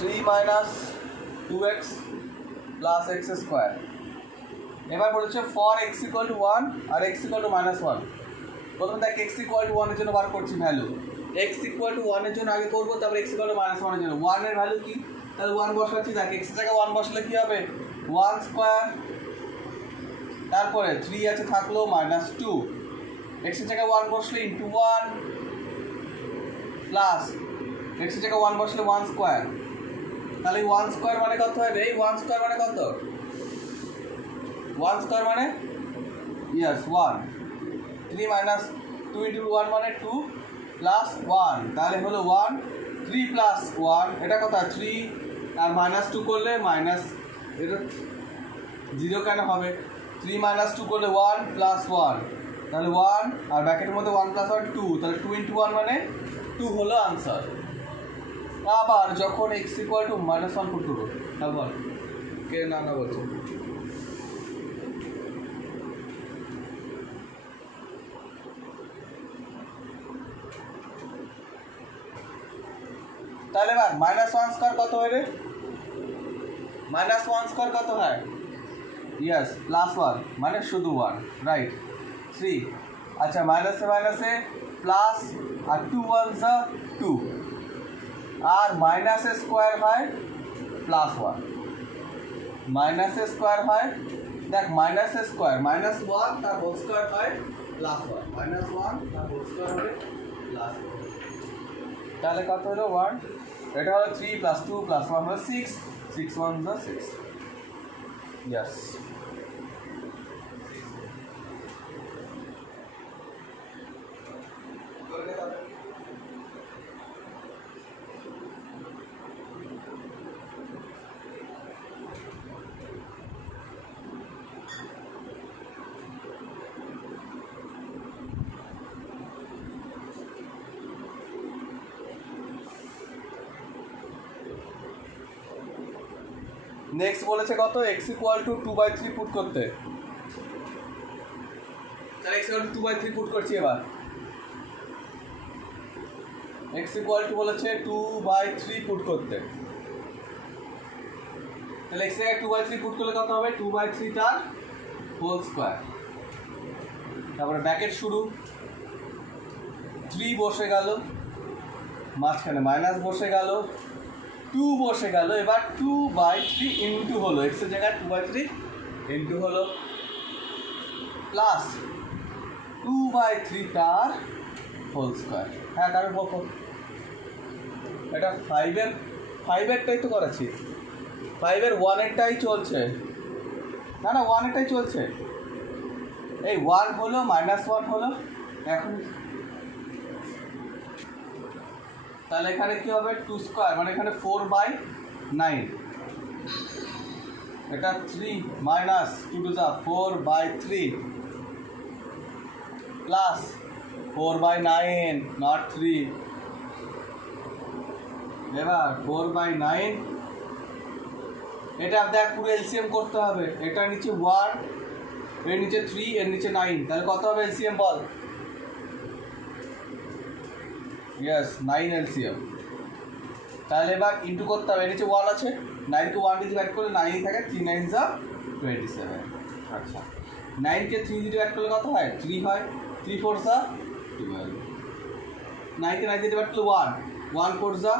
3 minus 2x plus x square. এবার বলেছে for x equal to 1 আর এক্স ইকুয়াল টু -1। প্রথমে দেখ এক্স ইকুয়াল টু 1 এর জন্য বার করছি ভ্যালু। এক্স ইকুয়াল টু 1 এর জন্য আগে করবো, তারপর এক্স ইকুয়াল টু -1 এর জন্য। 1 এর ভ্যালু কি? তাহলে 1 বসাচ্ছি। দেখ এক্স এর জায়গায় 1 বসালে কী হবে? 1 স্কোয়ার, তারপরে 3 আছে থাকলো -2, এক্স এর জায়গায় 1 বসলে ইন্টু 1 প্লাস এক্স এর জায়গায় 1 বসলে 1 স্কোয়ার। তাহলে 1 স্কোয়ার মানে কত হয় রে? 1 স্কোয়ার মানে কত? 1 স্কোয়ার মানে ইয়েস 1। 3 মাইনাস 2 ইন্টু 1 মানে 2 প্লাস 1, তাহলে হলো 1। 3 প্লাস 1 এটা কত? 3 আর -2 করলে মাইনাস, এটা 0 কেন হবে? 3 - 2 করলে 1 প্লাস 1, তাহলে 1 আর ব্র্যাকেটের মধ্যে 1 প্লাস 1 2, তাহলে 2 ইন্টু 1 মানে 2 হলো আনসার। আবার যখন এক্স ইকুয়াল টু -1 পুট করবো, তারপর কে না বলছে তাহলে এবার -1 স্কোয়ার কত হয় রে? -1 স্কোয়ার কত হয়? ইয়েস +1 মানে শুধু 1, রাইট। 3, আচ্ছা মাইনাসে মাইনাসে প্লাস, আর 2 1 যা 2, আর মাইনাসে স্কোয়ার হয় +1, মাইনাসে স্কোয়ার হয়, দেখ মাইনাসে স্কোয়ার -1 তার হোল স্কোয়ার হয় +1, -1 তার হোল স্কোয়ার হবে +1, তাহলে কত হলো 1? এটা হলো 3 + 2 + 1 হলো 6, 6 1 যা 6, ইয়েস। নেক্সট বলেছে কত? এক্স ইকুয়াল টু 2/3 পুট করতে। তাহলে এক্স ইকুয়াল টু 2/3 পুট করছি। এবার এক্স ইকুয়াল টু বলেছে 2/3 পুট করতে। তাহলে এক্স এর 2/3 পুট করলে কত হবে? 2/3 তার হোল স্কোয়ার, তারপরে ব্র্যাকেট শুরু, 3 বসে গেল, মাঝখানে মাইনাস বসে গেল, 2 বসে গেল। এবার 2/3 ইন্টু হলো, এক্সের জায়গায় 2/3 ইন্টু হলো, প্লাস 2/3 তার হোল স্কোয়ার। হ্যাঁ কারণ বকো, এটা 5-এরটাই তো করাচ্ছি, 5-এর 1-এরটাই চলছে, না 1-এরটাই চলছে। এই 1 হলো -1 হলো এখন, তাহলে এখানে কী হবে? 2 স্কোয়ার মানে এখানে 4/9, এটা 3 মাইনাস 2 টু যা 4/3 প্লাস 4/9 নট 3। এবার 4/9, এটা দেখ পুরো এলসিএম করতে হবে। এটা নিচে 1, এর নিচে 3, এর নিচে 9, তাহলে কত হবে এলসিএম বল? Yes 9 LCM. তাহলে এবার ইন্টু করতে হবে, এর নিচে 1 আছে, 9কে 1 দিয়ে ডিভাইড করলে 9ই থাকে, 3 9 যা 27। আচ্ছা 9কে 3 দিয়ে ডিভাইড করলে কত হয়? 3 হয়, 3 4 যা 12, 9কে 9 দিয়ে ডিভাইড করলে 1, 1 4 যা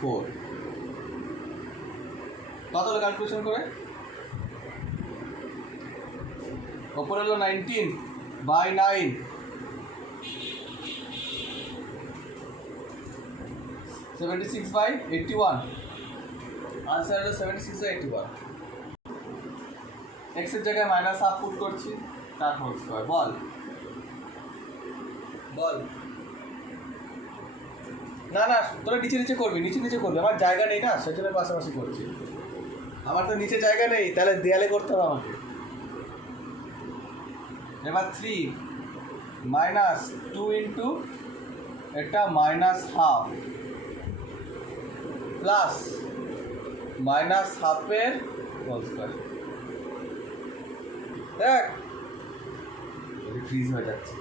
4, কত হলো ক্যালকুলেশন করে? ওপরে হলো 19/9, 76/81, আনসার হলো 76/81। এক্সের জায়গায় -1/2 পুট করছি, তার হোল স্কোয়ার। বল বল, না তোরা নিচে করবি, নিচে করবি, আমার জায়গা নেই না, সেজন্য পাশাপাশি করছি। আমার তো নিচে জায়গা নেই, তাহলে দেয়ালে করতে হবে আমাকে। এবার 3 -2 ইন্টু এটা -1/2 প্লাস -1/2 হোল স্কোয়ার। দেখ ফ্রিজ হয়ে যাচ্ছে,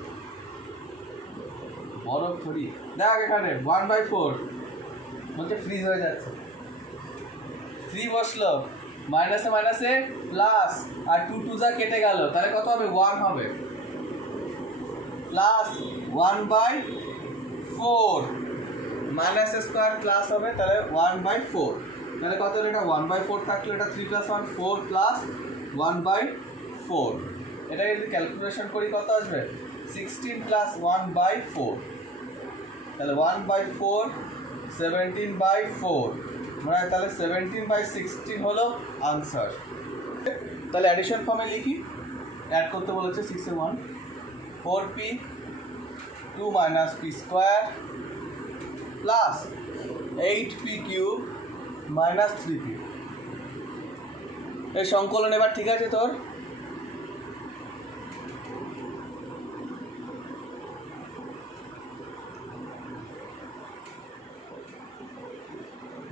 বরফ থরি। দেখ এখানে 1/4 বলছে ফ্রিজ হয়ে যাচ্ছে। 3 বসলো, মাইনাসে মাইনাসে প্লাস, আর 2 2 যা কেটে গেল, তাহলে কত হবে? 1 হবে, প্লাস 1/4 মাইনাস স্কোয়ার প্লাস হবে, তাহলে 1/4, তাহলে কত হলো? এটা 1/4 থাকলো, এটা 3 + 1 4 প্লাস 1/4, এটা যদি ক্যালকুলেশন করি কত আসবে? 16 প্লাস 1/4, তাহলে 1/4 17/4, মানে তাহলে 17/16 হলো আনসার। তাহলে অ্যাডিশন ফর্মে লিখি, অ্যাড করতে বলেছে 6 এ 1, 4p 2 - p square plus 8p cube minus 3p। এই সংকলন এবার ঠিক আছে তোর?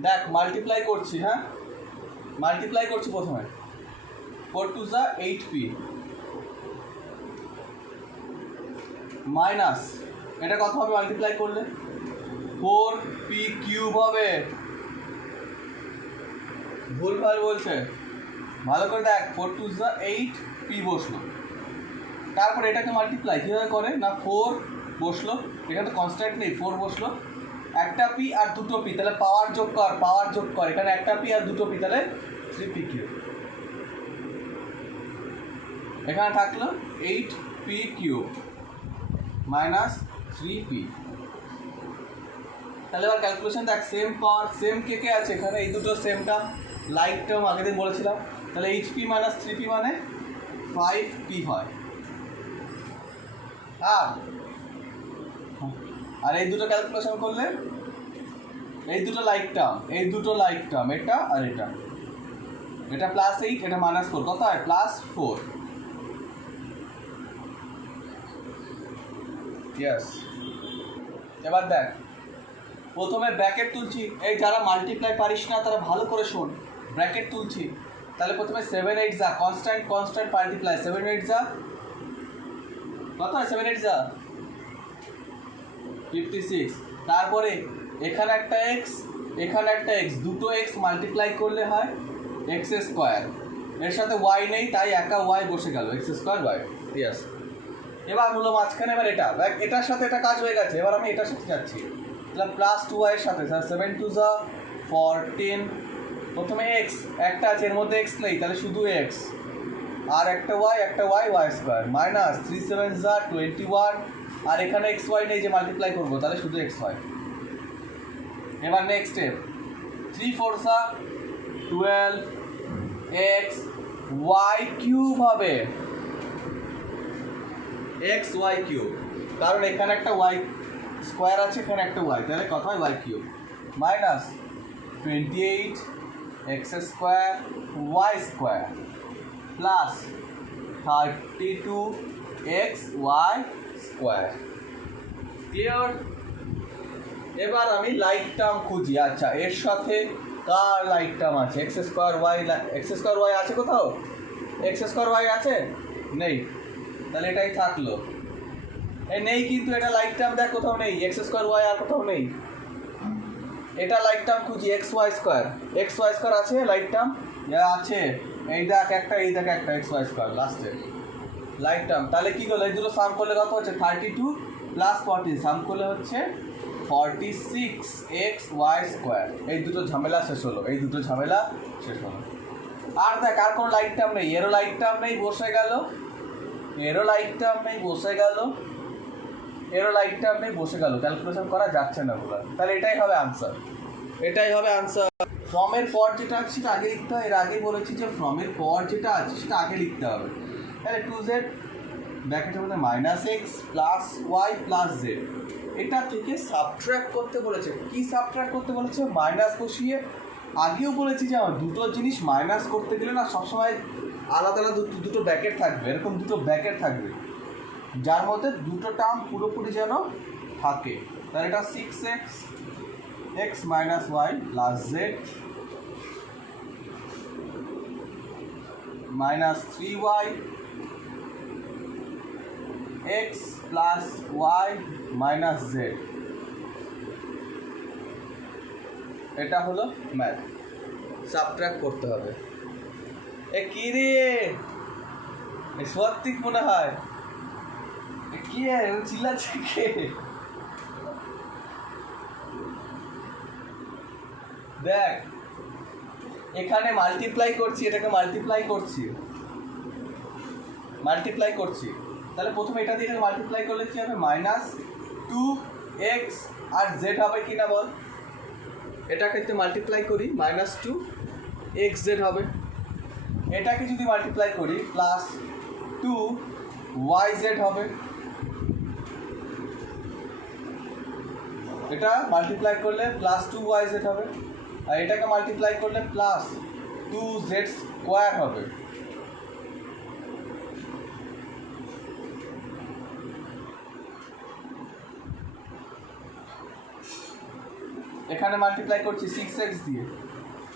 দেখ মাল্টিপ্লাই করছি, হ্যাঁ মাল্টিপ্লাই করছি প্রথমে, 4 2 যা 8p মাইনাস, এটা কত হবে মাল্টিপ্লাই করলে? 4p কিউব হবে। ভুলভাল বলছে, ভালো করে দেখ, 4 2 যা 8p বসলো, তারপর এটাকে মাল্টিপ্লাই কীভাবে করে না, 4 বসলো, এখানে তো কনস্ট্যান্ট নেই, 4 বসলো, একটা পি আর দুটো পি, তাহলে পাওয়ার যোগ কর, পাওয়ার যোগ কর, এখানে একটা পি আর দুটো পি, তাহলে 3p কিউব, এখানে থাকলো 8p কিউব মাইনাস 3p। তাহলে এবার ক্যালকুলেশন দেখ, সেম পাওয়ার সেম কে কে আছে এখানে, এই দুটো সেমটা লাইক টার্ম আগের দিন বলেছিলাম, তাহলে 8p মাইনাস 3p মানে 5p হয়, আর এই দুটো ক্যালকুলেশন করলে এই দুটো লাইক টার্ম, এই দুটো লাইক টার্ম, এটা আর এটা, এটা প্লাস 8, এটা মাইনাস 4, কত হয়? +4। ইয়েস, এবার দেখ প্রথমে ব্র্যাকেট তুলছি, এই যারা মাল্টিপ্লাই পারিস না তারা ভালো করে শোন, ব্র্যাকেট তুলছি, তাহলে প্রথমে 7 8 যা কনস্ট্যান্ট কনস্ট্যান্ট মাল্টিপ্লাই, 7 8 যা কত হয়? 7 8 যা 56, তারপরে এখানে একটা এক্স, এখানে একটা এক্স, দুটো এক্স মাল্টিপ্লাই করলে হয় এক্স স্কোয়ার, এর সাথে ওয়াই নেই তাই একা ওয়াই বসে গেল, এক্স স্কোয়ার ওয়াই। ইয়েস, এবার হলো মাঝখানে, এবার এটা এটার সাথে এটা কাজ হয়ে গেছে, এবার আমি এটার সাথে যাচ্ছি, তাহলে প্লাস 2y এর সাথে, স্যার 7 2 যা 14, প্রথমে এক্স একটা আছে, এর মধ্যে এক্স নেই, তাহলে শুধু এক্স, আর একটা ওয়াই ওয়াই স্কোয়ার, মাইনাস 3 7 যা 21, আর এখানে এক্স ওয়াই নেই যে মাল্টিপ্লাই করবো, তাহলে শুধু এক্স ওয়াই। এবার নেক্সট স্টেপ, 3 4 যা 12 এক্স ওয়াই কিউব হবে, এক্স ওয়াই কিউব, কারণ এখানে একটা ওয়াই স্কোয়ার আছে, এখানে একটা ওয়াই, তাহলে কত হয়? Y cube minus 28 x square Y square plus 32 x y square. Clear? এবার আমি লাইক টার্ম খুঁজি, আচ্ছা এর সাথে কার লাইক টার্ম আছে? এক্স স্কোয়ার ওয়াই আছে কোথাও? এক্স স্কোয়ার ওয়াই আছে? নেই, তাহলে এটাই থাকলো, এই নেই, কিন্তু এটা লাইক টার্ম দেখ কোথাও নেই, এক্স স্কোয়ার ওয়াই আর কোথাও নেই, এটা লাইক টার্ম খুঁজি, এক্স ওয়াই স্কোয়ার আছে লাইক টার্ম? আছে, এই দেখ একটা, এই দেখ একটা, এক্স ওয়াই স্কোয়ার লাস্টে লাইক টার্ম, তাহলে কী করলো? এই দুটো সাম করলে কত হচ্ছে? 32 + 14, সাম করলে হচ্ছে 46 এক্স ওয়াই স্কোয়ার। এই দুটো ঝামেলা শেষ হলো, এই দুটো ঝামেলা শেষ হলো। আর দেখ আর কোনো লাইক টার্ম নেই, এরও লাইক টার্ম নেই, বসে গেল, এরও লাইক টার্ম নেই, বসে গেল, এরও লাইক টার্ম নেই, বসে গেল, ক্যালকুলেশন করা যাচ্ছে না পুরো, তাহলে এটাই হবে আনসার, এটাই হবে আনসার। ফর্মের পর যেটা আছে সেটা আগে লিখতে হয়, এর আগেই বলেছি যে ফর্মের পর যেটা আছে সেটা আগে লিখতে হবে। তাহলে 2z ব্র্যাকেটের মধ্যে -x + y + z, এটা থেকে সাবট্র্যাক্ট করতে বলেছে। কি সাবট্র্যাক্ট করতে বলেছে? মাইনাস বসিয়ে, আগেও বলেছি যে আমার দুটো জিনিস মাইনাস করতে গেলে না সবসময় আলাদা আলাদা দুটো ব্র্যাকেট থাকবে, এরকম দুটো ব্র্যাকেট থাকবে যার মধ্যে দুটো টার্ম পুরোপুরি যেন থাকে। তাহলে এটা 6x x - y + z -3y x + y - z, এটা হলো ম্যাথ। সাবট্রাক্ট করতে হবে। এ কি রে, এ সত্যিক মনে হয়, কি চিল্লাচ্ছে কে? দেখ এখানে মাল্টিপ্লাই করছি, এটাকে মাল্টিপ্লাই করছি, তাহলে প্রথমে এটা দিয়ে এটাকে মাল্টিপ্লাই করলে কি হবে, -2x আর z হবে কি না বল, এটাকে যদি মাল্টিপ্লাই করি -2xz হবে, এটাকে যদি মাল্টিপ্লাই করি +2yz হবে, এটা মাল্টিপ্লাই করলে +2yz হবে, আর এটাকে মাল্টিপ্লাই করলে +2z² হবে। এখানে মাল্টিপ্লাই করছি 6x দিয়ে,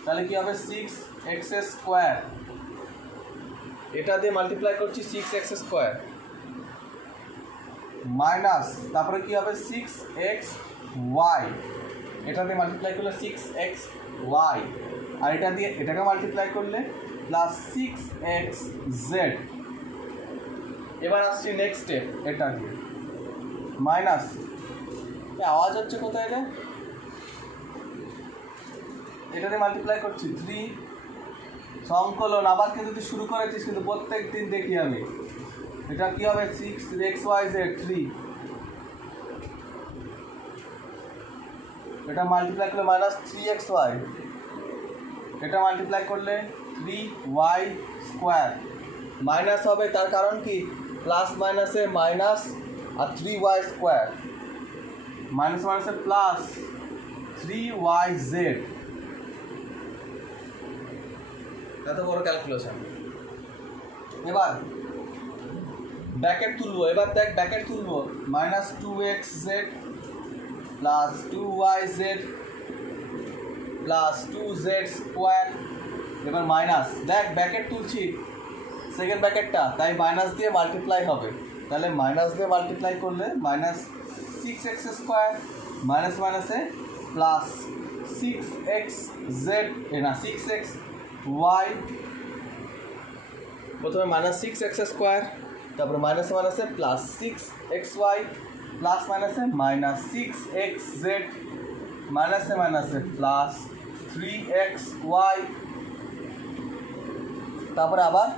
তাহলে কি হবে 6x², এটা দিয়ে মাল্টিপ্লাই করছি 6x² মাইনাস, তারপরে কি হবে 6xy, এটা দিয়ে মাল্টিপ্লাই করলে 6xy, আর এটা দিয়ে এটাকে মাল্টিপ্লাই করলে +6xz। এবার আসছি নেক্সট স্টেপ, এটা দিয়ে মাইনাস, আওয়াজ হচ্ছে কোথায় রে, এটা দিয়ে মাল্টিপ্লাই করছি 3 সংকলন, আবার কিন্তু তুই শুরু করেছিস, কিন্তু প্রত্যেক দিন দেখি আমি, এটা কি হবে 6xyz 3, এটা মাল্টিপ্লাই করলে -3xy, এটা মাল্টিপ্লাই করলে 3y², মাইনাস হবে, তার কারণ কি প্লাস মাইনাসে মাইনাস আর 3y², মাইনাস মাইনাসে প্লাস 3yz, এত বড় ক্যালকুলেশন। এবার ব্র্যাকেট তুলবো, এবার দেখ ব্র্যাকেট তুলবো -2xz + 2yz + 2z², এবার মাইনাস, দেখ ব্র্যাকেট তুলছি সেকেন্ড ব্র্যাকেটটা, তাই মাইনাস দিয়ে মাল্টিপ্লাই হবে, তাহলে মাইনাস দিয়ে মাল্টিপ্লাই করলে -6x² মাইনাস মাইনাসে +6xz, না 6xy, প্রথমে -6x², তারপরে মাইনাসে মাইনাসে +6xy, প্লাস মাইনাসে -6xz, মাইনাসে মাইনাসে +3xy, তারপরে আবার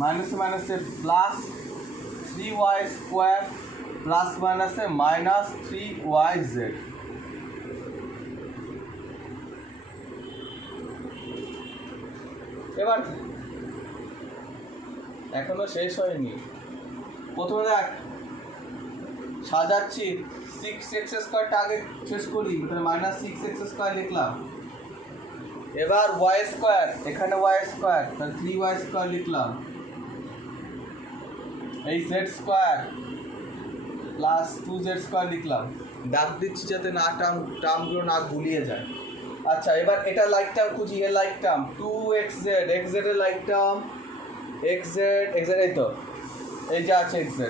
মাইনাসে মাইনাসে +3y², প্লাস মাইনাসে -3yz। এবার এখনো শেষ হয়নি, প্রথমে দেখ সাজাচ্ছি, 6x² আগে শেষ করি, তাহলে -6x² লিখলাম, এবার y², এখানে y², তাহলে 3y² লিখলাম, এই z² + 2z² লিখলাম, দাগ দিচ্ছি যাতে না টার্মগুলো না গুলিয়ে যায়। আচ্ছা এবার এটা লাইক টার্ম খুঁজি, এর লাইক টার্ম 2xz, xz এর লাইক টার্ম xz, এই তো এই যে আছে xz,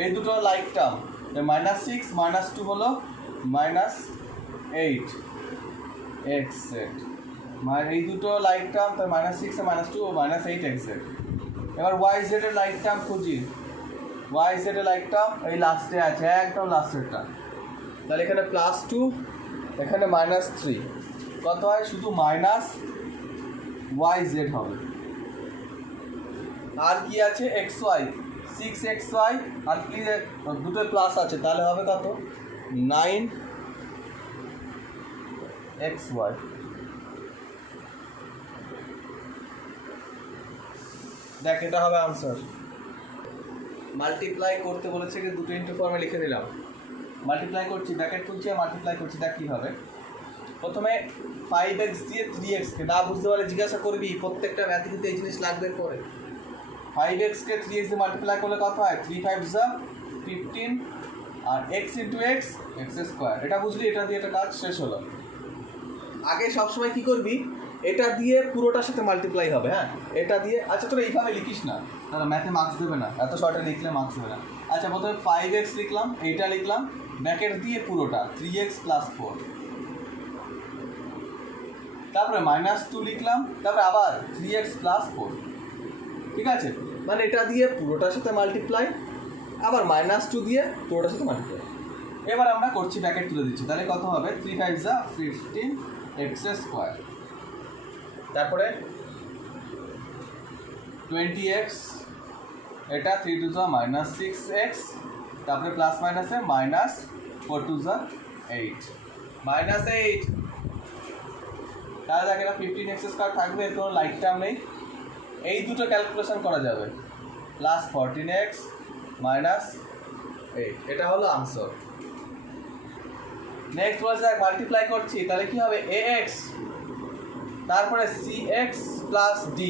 এই দুটো লাইক টার্ম, -6 -2 হলো -8 xz, এই দুটো লাইক টার্ম, তার -6 আর -2 -8 xz। এবার yz এর লাইক টার্ম খুঁজি, yz এর লাইক টার্ম এই লাস্টে আছে, একদম লাস্টেরটা, তাহলে এখানে +2, এখানে -3, কত হয় শুধু -yz হবে, আর কি আছে xy, 6xy, আর কি দুটো প্লাস আছে, তাহলে হবে কত 9xy। দেখ এটা হবে আনসার। মাল্টিপ্লাই করতে বলেছে কি, দুটো ইন্টু ফর্মে লিখে দিলাম, মাল্টিপ্লাই করছি, ব্র্যাকেট তুলছি আর মাল্টিপ্লাই করছি, দেখ কী হবে। প্রথমে 5x দিয়ে 3xকে না বুঝতে পারলে জিজ্ঞাসা করবি, প্রত্যেকটা ম্যাথে কিন্তু এই জিনিস লাগবে পরে। 5xকে 3x দিয়ে মাল্টিপ্লাই করলে কত হয়, 3 5 15, আর x ইন্টু x x², এটা বুঝলি, এটা দিয়ে একটা কাজ শেষ হলো। আগে সবসময় কী করবি, এটা দিয়ে পুরোটার সাথে মাল্টিপ্লাই হবে, হ্যাঁ এটা দিয়ে। আচ্ছা তোরা এইভাবে লিখিস না, তাহলে ম্যাথে মার্কস দেবে না, এত শর্টে লিখলে মার্কস দেবে না। আচ্ছা প্রথমে 5x লিখলাম, এইটা লিখলাম, ব্র্যাকেট দিয়ে পুরোটা 3x + 4, তারপরে -2 লিখলাম, তারপরে আবার 3x + 4, ঠিক আছে? মানে এটা দিয়ে পুরোটার সাথে মাল্টিপ্লাই, আবার -2 দিয়ে পুরোটার সাথে মাল্টিপ্লাই। এবার আমরা করছি, ব্র্যাকেট তুলে দিচ্ছি, তাহলে কত হবে? 3 × 5 = 15x², তারপরে 20x, এটা 3 × 2 = -6x, তারপরে প্লাস মাইনাসে -4 × 2 = 8, -8, তাহলে দেখে না 15x² থাকবে, এর কোনো লাইক টার্ম নেই। এই দুটো ক্যালকুলেশন করা যাবে, +14x -8, এটা হলো আনসার। নেক্সট বলছে মাল্টিপ্লাই করছি, তাহলে কি হবে? ax, তারপরে cx + d,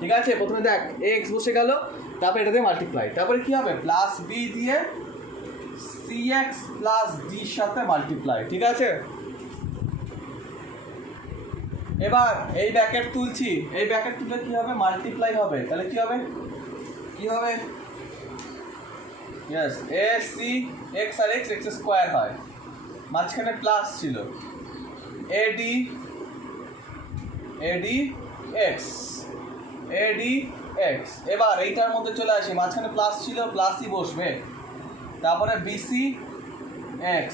ঠিক আছে? প্রথমে দেখ ax বসে গেল, তারপরে এটা দিয়ে মাল্টিপ্লাই, তারপরে কি হবে? +b দিয়ে cx + d সাথে মাল্টিপ্লাই, ঠিক আছে? এবার এই ব্র্যাকেট তুলছি, এই ব্র্যাকেট তুললে কি হবে? মাল্টিপ্লাই হবে, তাহলে কি হবে? ইয়েস, a c x আর x x² হয়, মাঝখানে প্লাস ছিল, ad x, এবার এইটার মধ্যে চলে আসি, মাঝখানে প্লাস ছিল, প্লাসই বসবে, তারপরে bc x,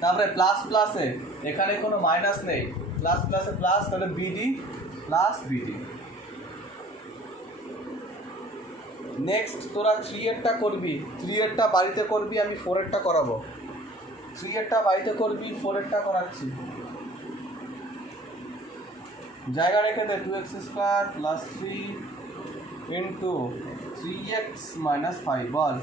তারপরে প্লাস প্লাসে এখানে কোনো মাইনাস নেই, প্লাস প্লাসে প্লাস, তাহলে bd + bd। নেক্সট তোরা 3 এরটা করবি, 3 এরটা বাড়িতে করবি, আমি 4 এরটা করাবো। 3 এরটা বাড়িতে করবি, 4 এরটা করাচ্ছি। জায়গা রেখে দে, 2x² + 3 × 3x - 5, বল।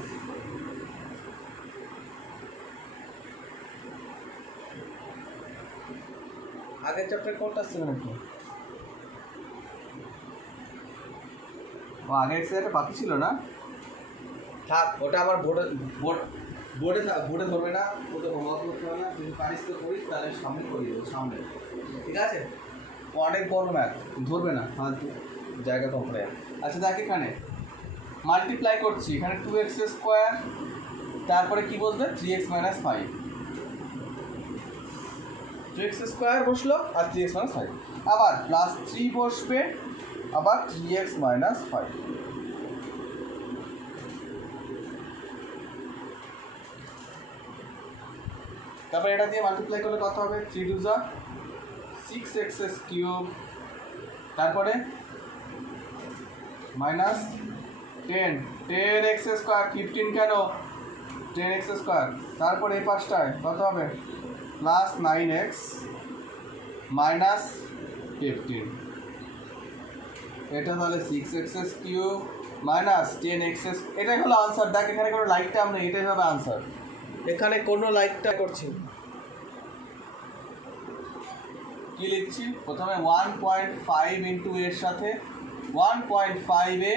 আগের চ্যাপ্টার কোনটা ছিল নাকি? ও আগের এক্সারসাইজটা বাকি ছিল না, থাক, ওটা আমার বোর্ডে ধরবে না, ওটা হোমওয়ার্ক করতে হবে না, যদি পারিস তো করিস, তাহলে সামনে করিয়ে দেবো, সামনে, ঠিক আছে? অনেক বড় ম্যাথ, ধরবে না ফালতু জায়গা কম করে। আচ্ছা দেখ, এখানে মাল্টিপ্লাই করছি, এখানে 2x², তারপরে কি বসবে? 3x - 5, 2x² বসলো আর 3x - 5, আবার +3 বসবে, আবার 3x - 5, তারপরে এটা দিয়ে মাল্টিপ্লাই করলে কত হবে? 3 × 2 = 6x³, তারপরে -10x², 15 কেন? 10x², তারপরে এই পাশটায় কত হবে? +9x - 15, এটা তাহলে 6x³ - 10x, এটাই হলো আনসার। দেখ এখানে কোনো লাইক টার্ম নেই, এটাই হবে আনসার, এখানে কোনো লাইকটা করছি। কি লিখছি? প্রথমে 1.5 × এর সাথে 1.5a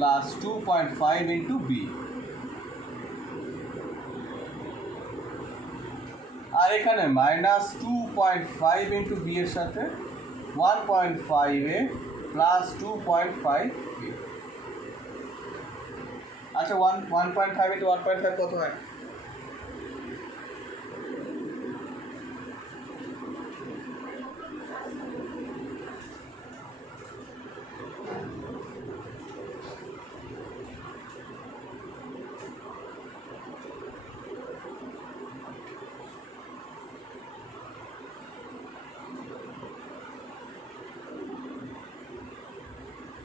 + 2.5 × b, আর এখানে -2.5 × b এর সাথে 1.5a + 2.5b। আচ্ছা 1.5 × 1.5 কত হয়?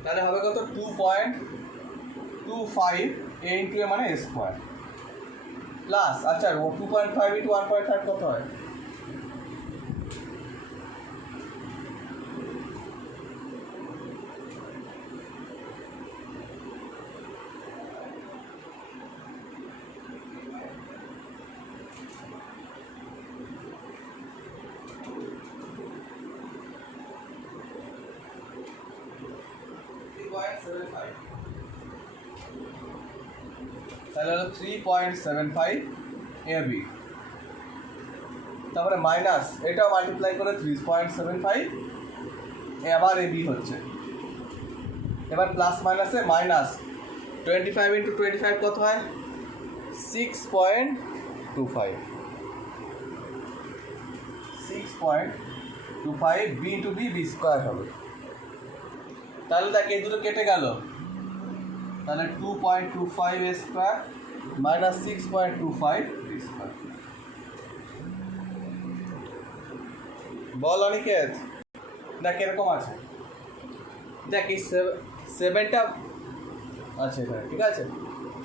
তাহলে হবে কত? 2.25 a × a মানে a² প্লাস, আচ্ছা 2.5 × 1.5 কত হয়? তাহলে হলো 3.75 ab, তারপরে মাইনাস এটাও মাল্টিপ্লাই করে 3.75, আবার ab হচ্ছে, এবার প্লাস মাইনাসে মাইনাস 25 × 25 কত হয়? 6.25, 25 b into b b square হবে। তাহলে দেখ এই দুটো কেটে গেল, তাহলে 2.25 a square minus 6.25 b square. বল অনিকেত, দেখ এরকম আছে, দেখ এই 7টা আচ্ছা এখানে, ঠিক আছে।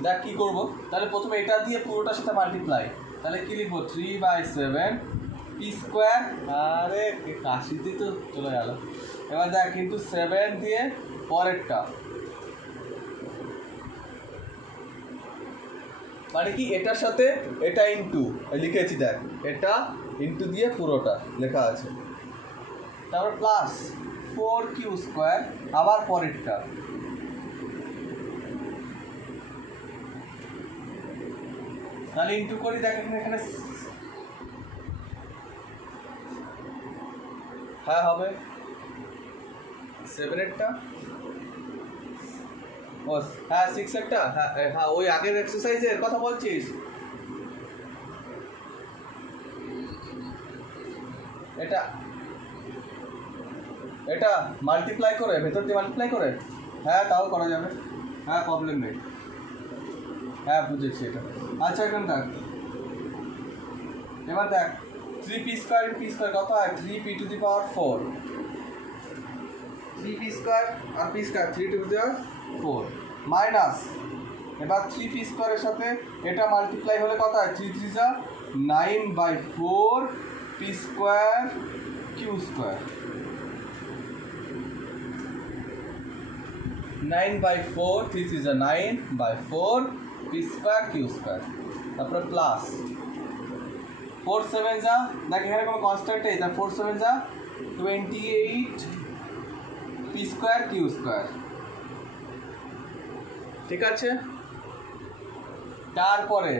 দেখ কী করবো, তাহলে প্রথমে এটা দিয়ে পুরোটার সাথে মাল্টিপ্লাই, তাহলে কী লিখবো 3/7 পি স্কোয়ার, আরে কাশিতেই তো চলে গেল। এবার দেখ কিন্তু 7 দিয়ে পরেরটা, মানে কি এটার সাথে এটা ইন্টু লিখেছি, দেখ এটা ইন্টু দিয়ে পুরোটা লেখা আছে, তারপর প্লাস 4 কিউ স্কোয়ার আবার পরেরটা, তাহলে ইন্টু করি, দেখ এখানে হ্যাঁ হবে 7-এরটা, ও হ্যাঁ 6-এরটা, হ্যাঁ হ্যাঁ ওই আগের এক্সারসাইজের কথা বলছিস। এটা এটা মাল্টিপ্লাই করে, ভেতর দিয়ে মাল্টিপ্লাই করে, হ্যাঁ তাও করা যাবে, হ্যাঁ প্রবলেম নেই, হ্যাঁ বুঝেছি এটা। আচ্ছা এখন দেখ, এবার দেখ 3 পি স্কোয়ার পি স্কোয়ার কত হয়, 3 P to the power 4, 3 p square আর p square 3 to the power 4 minus, এবার 3 পি স্কোয়ারের সাথে এটা মাল্টিপ্লাই হলে কত হয়, 3 3 যা 9/4 পি স্কোয়ার কিউ স্কোয়ার, 9/4 3 3 যা 9/4 পি স্কোয়ার কিউ স্কোয়ার, তারপরে প্লাস 4 7 যা, দেখ এখানে কোনো কনস্ট্যান্ট নেই, তার 4 7 যা 28 পি স্কোয়ার কিউ স্কোয়ার, ঠিক আছে। তারপরে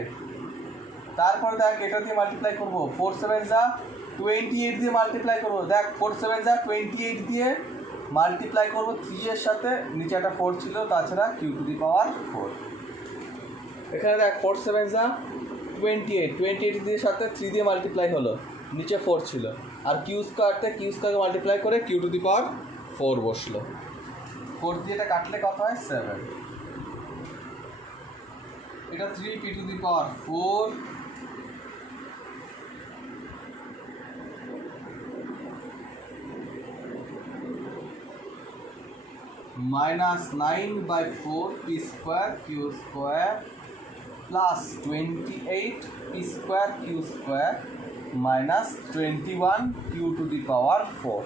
দেখ এটা দিয়ে মাল্টিপ্লাই করবো, 4 7 যা 28 দিয়ে মাল্টিপ্লাই করবো, দেখ 4 7 যা 28 দিয়ে মাল্টিপ্লাই করবো 3 এর সাথে, নিচে একটা 4 ছিল, তাছাড়া কিউ টু দি পাওয়ার 4, এখানে দেখ 4 7 যা 28 দিয়ে সাথে 3 দিয়ে মাল্টিপ্লাই হলো, নিচে 4 ছিল, আর কিউ স্কোয়ারকে মাল্টিপ্লাই করে কিউ টু দি পাওয়ার 4 বসলো, 4 দিয়ে এটা কাটলে কত হয় 7, এটা 3 P to the power 4 minus 9/4 P square Q square plus 28 P square Q square minus 21 Q to the power 4।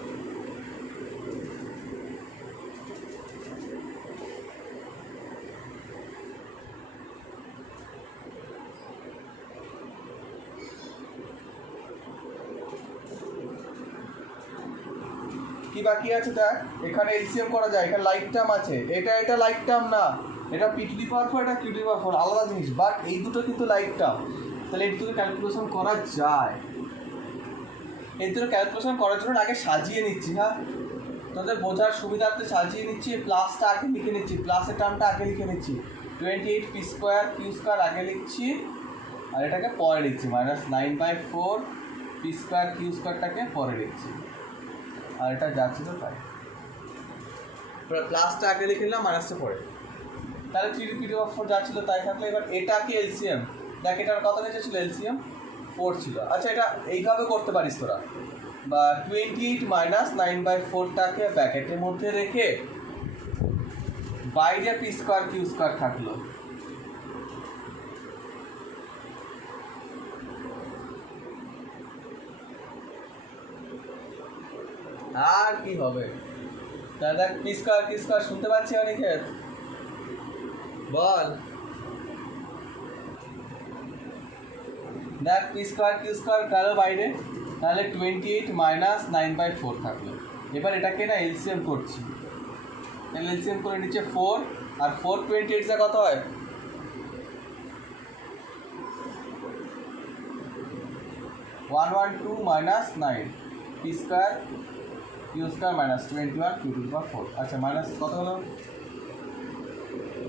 কি বাকি আছে দেখ, এখানে এলসিএম করা যায়, এখানে লাইক টার্ম আছে, এটা লাইক টার্ম না, এটা পি টু দি পাওয়ার 4, এটা কিউ টু দি পাওয়ার 4 আলাদা জিনিস, বাট এই দুটো কিন্তু লাইক টার্ম, তাহলে এই দুটো ক্যালকুলেশন করা যায়। এই দুটো ক্যালকুলেশন করার জন্য আগে সাজিয়ে নিচ্ছি, হ্যাঁ তোদের বোঝার সুবিধার্থে সাজিয়ে নিচ্ছি, প্লাসটা আগে লিখে নিচ্ছি, প্লাসের টার্মটা আগে লিখে নিচ্ছি, 28 পি স্কোয়ার কিউ স্কোয়ার আগে লিখছি, আর এটাকে পরে লিখছি, মাইনাস 9/4 পি স্কোয়ার কিউ স্কোয়ারটাকে পরে লিখছি, আর এটা যাচ্ছে তো তাই, প্লাসটা আগে লিখে নিলাম, মাইনাসটা পরে, তাহলে 3 পি টু দি পাওয়ার 4 যাচ্ছিলো তাই থাকলে, এবার এটা কি এলসিএম, দেখ এটার কত নিচে ছিল এলসিএম 4 ছিল, আচ্ছা এটা এইভাবে করতে পারিস তোরা, বা 28 মাইনাস 9/4টাকে ব্র্যাকেটের মধ্যে রেখে বাইরে পি স্কোয়ার কিউ স্কোয়ার থাকলো, আর কি হবে, তাহলে দেখ পি স্কোয়ার কিউ স্কোয়ার শুনতে পাচ্ছি অনিকেত, বল দেখ পি স্কোয়ার কিউ স্কোয়ার গেল বাইরে, তাহলে 28 মাইনাস 9/4 থাকলো, এবার এটাকে না এলসিএম করছি, এলসিএম করে নিচে 4, আর 4 28 যা কত হয়, 112 minus 9 P square Q square minus 21 Q to the power 4, আচ্ছা মাইনাস কত হলো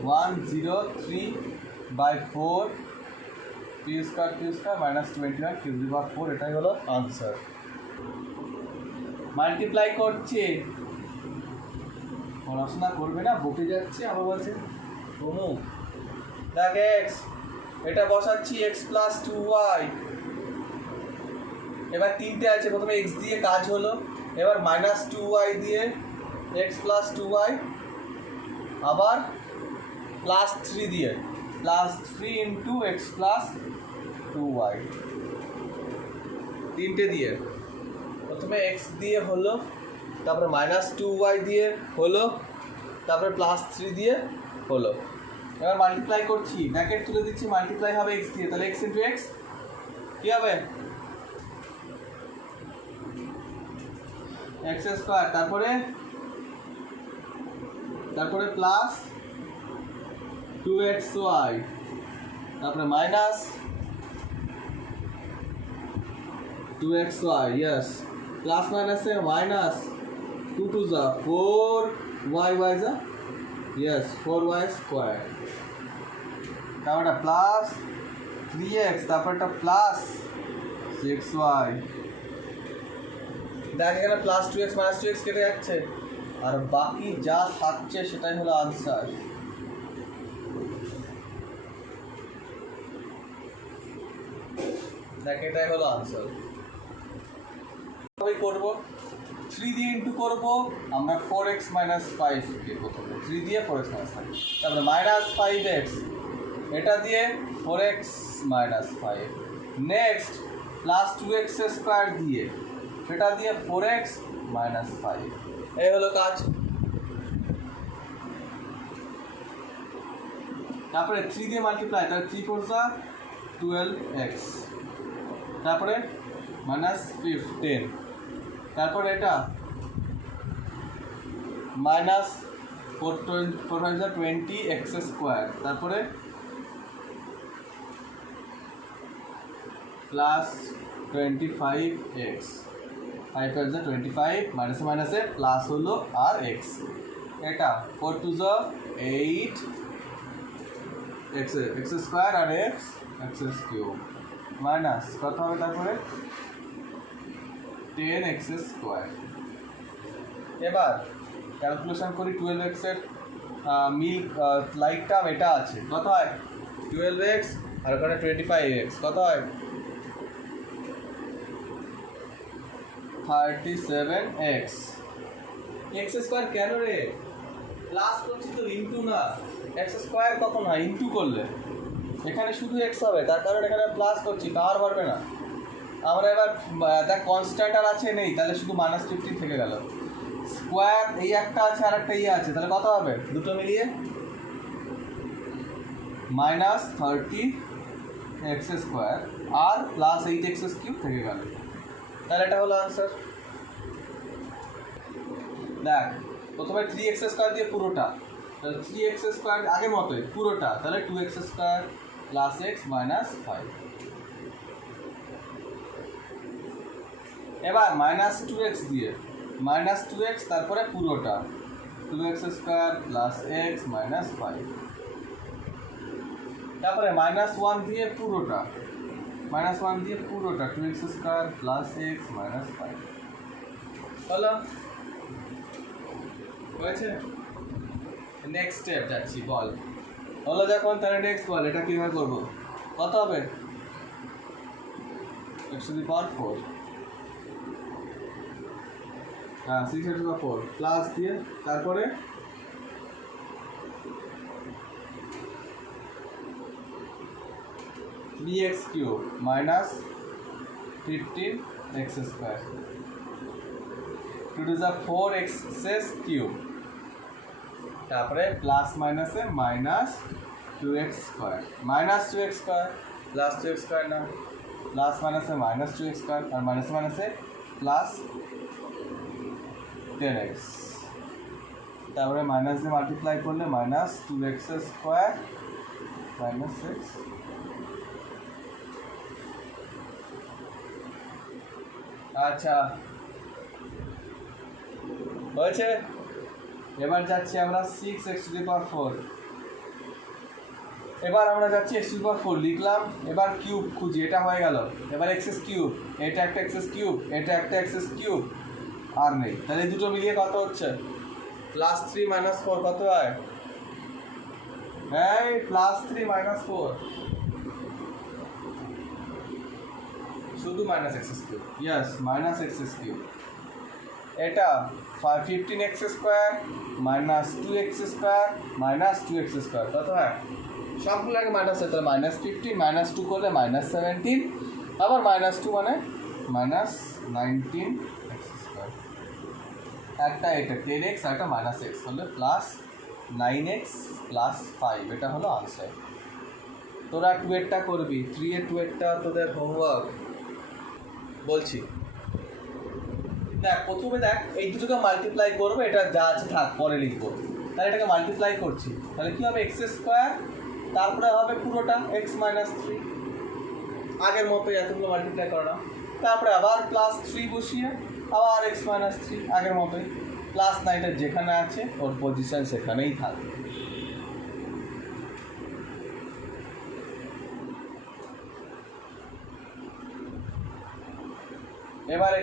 103/4 P square Q square minus 21 Q to the power 4, এটাই হলো আনসার। মাল্টিপ্লাই করছে, পড়াশোনা করবে না, বকে যাচ্ছে, আবার বলছে অমুক। দেখ এক্স, এটা বসাচ্ছি এক্স প্লাস 2y। এবার তিনটে আছে, প্রথমে এক্স দিয়ে কাজ হলো, এবার মাইনাস 2y দিয়ে এক্স প্লাস 2y, আবার প্লাস 3 দিয়ে plus 3 into x plus 2y। তিনটে দিয়ে, প্রথমে এক্স দিয়ে হলো, তারপরে মাইনাস 2y দিয়ে হলো, তারপরে প্লাস 3 দিয়ে হলো। এবার মাল্টিপ্লাই করছি, ব্র্যাকেট তুলে দিচ্ছি, মাল্টিপ্লাই হবে এক্স দিয়ে, তাহলে এক্স ইন্টু এক্স কী হবে? এক্স স্কোয়ার, তারপরে প্লাস 2xy, তারপরে মাইনাস 2xy, ইয়েস, প্লাস মাইনাসে মাইনাস, 2 2 যা 4, y যা ইয়েস 4y স্কোয়ার, তারপরে প্লাস 3x, তারপরটা প্লাস 6y। দেখ এখানে প্লাস 2x মাইনাস 2x কেটে যাচ্ছে, আর বাকি যা থাকছে সেটাই হলো আনসার। দেখ এটাই হলো আনসার। করবো 3 দিয়ে ইন্টু করবো আমরা 4x মাইনাস 5 কে, প্রথমে 3 দিয়ে 4x মাইনাস 5, তারপরে মাইনাস 5x, এটা দিয়ে 4x minus 5, next plus 2x square দিয়ে, সেটা দিয়ে 4x মাইনাস 5। এই হলো কাজ। তারপরে 3 দিয়ে মাল্টিপ্লাই, তাহলে 3 4 যা 12x, তারপরে মাইনাস 15, তারপরে এটা মাইনাস 4 20x স্কোয়ার, তারপরে প্লাস 25x, 5 25, মাইনাসে মাইনাসে প্লাস হলো আর এক্স, এটা 4 2 8 এক্স স্কোয়ার আর এক্স কিউব, মাইনাস কত হবে তারপরে 10x স্কোয়ার। এবার ক্যালকুলেশন করি, 12x এর মিল লাইক টার্ম এটা আছে, কত হয় 12x, আর ওখানে 25x, কত হয় 37x। এক্স স্কোয়ার কেন রে, প্লাস করছি তো, ইন্টু না, এক্স স্কোয়ার কখন হয় ইন্টু করলে, এখানে শুধু এক্স হবে, তার কারণ এখানে প্লাস করছি, পাওয়ার বাড়বে না। আমরা এবার দেখ কনস্ট্যান্ট আর আছে নেই, তাহলে শুধু মাইনাস 50 থেকে গেল, স্কোয়ার এই একটা আছে আর একটা ইয়ে আছে, তাহলে কত হবে দুটো মিলিয়ে মাইনাস 30x স্কোয়ার আর প্লাস 8x কিউব থেকে গেল, তাহলে এটা হলো আনসার। দেখ প্রথমে 3x স্কোয়ার দিয়ে পুরোটা, তাহলে 3x স্কোয়ার আগের মতোই পুরোটা, তাহলে 2x square plus x minus 5। এবার মাইনাস 2x দিয়ে, মাইনাস 2x, তারপরে পুরোটা 2x square plus x minus 5, তারপরে মাইনাস 1 দিয়ে পুরোটা, মাইনাস 1 দিয়ে পুরোটা 2x square plus x minus 5 হলো, হয়েছে। নেক্সট স্টেপ যাচ্ছি, বল হলো যখন, তাহলে নেক্সট বল এটা কীভাবে করবো, কত হবে x to the power 4, হ্যাঁ 6 to the 4 প্লাস দিয়ে, তারপরে x cube minus 15x square, 2 to the 4x cube, তারপরে প্লাস মাইনাসে minus 2x square, minus 2x square plus 2x square, না প্লাস মাইনাসে মাইনাস 2x স্কোয়ার, আর মাইনাসে মাইনাসে প্লাস 10x, তারপরে মাইনাস দিয়ে মাল্টিপ্লাই করলে মাইনাস 2x স্কোয়ার মাইনাস 6। আচ্ছা হয়েছে। এবার যাচ্ছি আমরা 6x to the power 4, এবার আমরা যাচ্ছি x to the power 4 লিখলাম, এবার কিউব খুঁজি, এটা হয়ে গেল, এবার x কিউব, এটা একটা x কিউব, এটা একটা x কিউব, আর নেই, তাহলে এই দুটো মিলিয়ে কত হচ্ছে? +3 - 4 কত হয়? এই +3 - 4 শুধু -x3, ইয়েস -x3। এটা 15x² -2x² -2x² কত হয়? সবগুলো আগে মাইনাস হয়, তাহলে -15 -2 করলে -17, আবার -2 মানে -19x²। একটা এটা 10x আর একটা -x হলে +9x + 5, এটা হলো আনসার। তোরা 2 এরটা করবি, 3 এর 2 এরটা তোদের হোমওয়ার্ক বলছি। দেখ প্রথমে দেখ এই দুটোকে মাল্টিপ্লাই করবো, এটা যা আছে থাক পরে লিখবো। তাহলে এটাকে মাল্টিপ্লাই করছি, তাহলে কী হবে? x², তারপরে হবে পুরোটা x - 3, আগের মতোই এতগুলো মাল্টিপ্লাই করা। তারপরে আবার +3 বসিয়ে আবার x - 3 আগের মতোই, +9টা যেখানে আছে ওর পজিশন সেখানেই থাকবে। এবার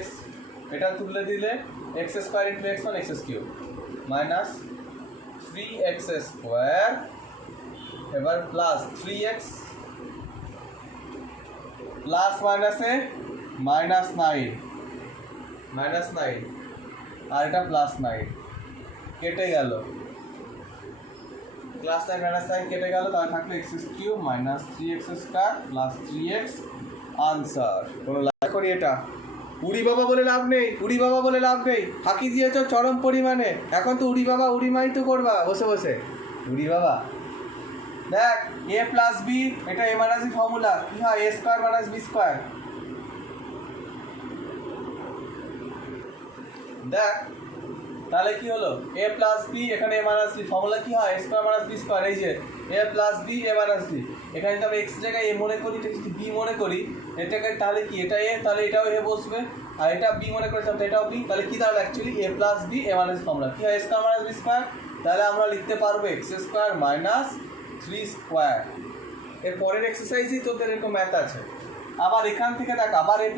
এটা তুলে দিলে x² × x1 x³ -3x², এবার +3x প্লাস মাইনাসে -9 আর এটা +9 কেটে গেল, +9 কেটে গেল, তাহলে থাকলো x³ -3x² + 3x আনসার। কোনো লাইক করি এটা উড়ি বাবা বলে লাভ নেই, ফাঁকি দিয়েছ চরম পরিমাণে। এখন তো উড়ি বাবা উড়ি মাই তো করবা বসে বসে, উড়ি বাবা। দেখ a + b, এটা a - b ফর্মুলা, কি হয়? a² - b²। দেখ তাহলে কি হলো? a + b, এখানে a - b ফর্মুলা কি হয়? a² - b²। এই যে a + b a - b, এখানে যদি আমরা x জায়গায় a মনে করি, এটা যদি b মনে করি, এটাকে তাহলে কি এটা a, তাহলে এটাও a বসবে, আর এটা b মনে করেছিলাম তো এটাও b, তাহলে কি দাঁড়ালো? Actually a + b a - b formula কি হয়? a² - b²। তাহলে আমরা লিখতে পারবো x² - 3²। এর পরের এক্সারসাইজই তোদের এরকম ম্যাথ আছে। আবার এখান থেকে দেখ আবার a + b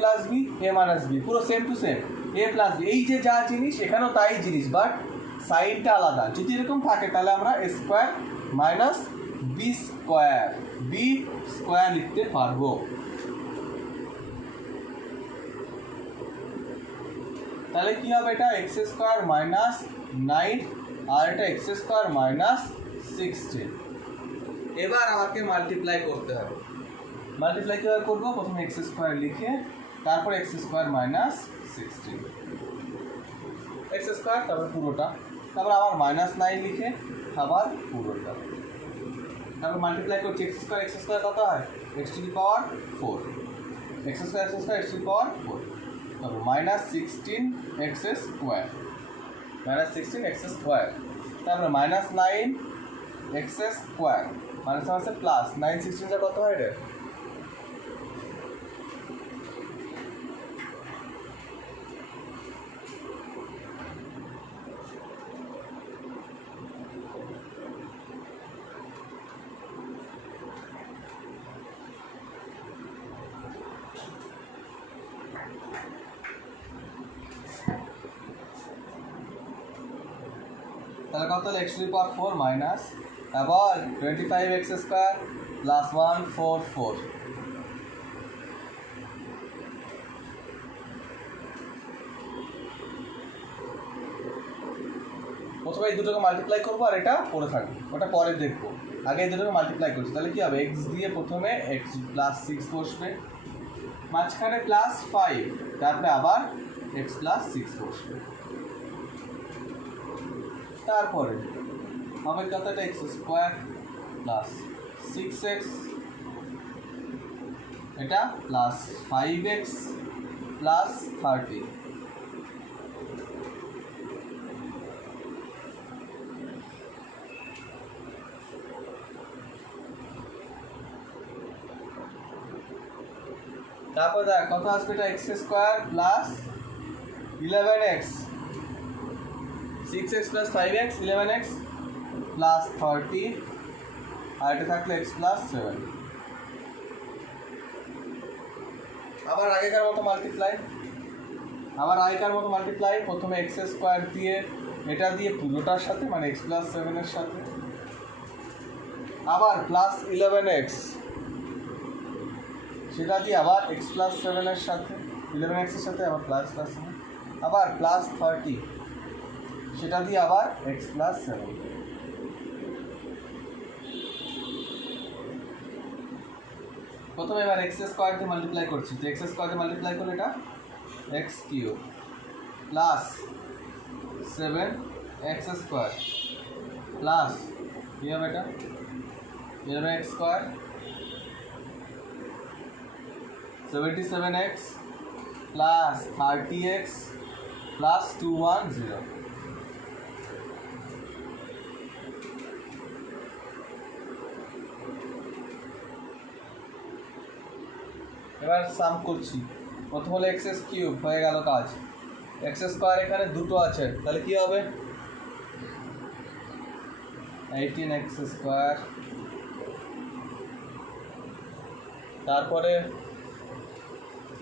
a - b, পুরো same to same a + b, এই যে যা জিনিস এখানেও তাই জিনিস, বাট সাইনটা আলাদা। যদি এরকম থাকে তাহলে আমরা a² - b² লিখতে পারবো। তাহলে কি হবে? এটা x² -9 আর এটা x² -16। এবার আমাকে মাল্টিপ্লাই করতে হবে। মাল্টিপ্লাই কীভাবে করবো? প্রথমে x² লিখে তারপর x² -16, x², তারপর পুরোটা, তারপর আবার -9 লিখে আবার পুরোটা, তারপর মাল্টিপ্লাই করছি x² কত হয়? x⁴, x², x², x⁴, তারপর -16x², তারপরে -9x², মানে হচ্ছে প্লাস 9 16 কত হয় রে? তাহলে কত হলো? x⁴ মাইনাস আবার 25x² + 144। প্রথমে এই দুটোকে মাল্টিপ্লাই করবো আর এটা পড়ে থাকবে, ওটা পরে দেখবো। আগে এই দুটোকে মাল্টিপ্লাই করছি, তাহলে কি হবে? x দিয়ে প্রথমে x + 6 বসবে, মাঝখানে +5, তারপরে আবার x + 6 বসবে, তারপরে হবে কতটা? x² + 6x, এটা +5x + 30। তারপর দেখ কত আসবে? এটা x² + 11x, 6x + 5x 11x + 30, আর এটা থাকলে x + 7। আবার আগেকার মতো মাল্টিপ্লাই, আবার আগেকার মতো মাল্টিপ্লাই, প্রথমে এক্স স্কোয়ার দিয়ে এটা দিয়ে পুরোটার সাথে মানে এক্স প্লাস 7 সাথে, আবার প্লাস 11x সেটা দিয়ে আবার এক্স প্লাস 7 সাথে, 11x সাথে আবার প্লাস 7, আবার প্লাস 30 সেটা দিয়ে আবার এক্স প্লাস 7। প্রথমে এবার এক্স স্কোয়ার দিয়ে মাল্টিপ্লাই করছি, তো এক্স স্কোয়ার দিয়ে মাল্টিপ্লাই করলে এটা X cube plus 7x square plus কী হবে এটা 11x square 77x plus 30x plus 210। এবার সাম করছি, প্রথম হলো এক্স কিউব হয়ে গেল কাজ, এক্স স্কোয়ার এখানে দুটো আছে তাহলে কী হবে 18x স্কোয়ার, তারপরে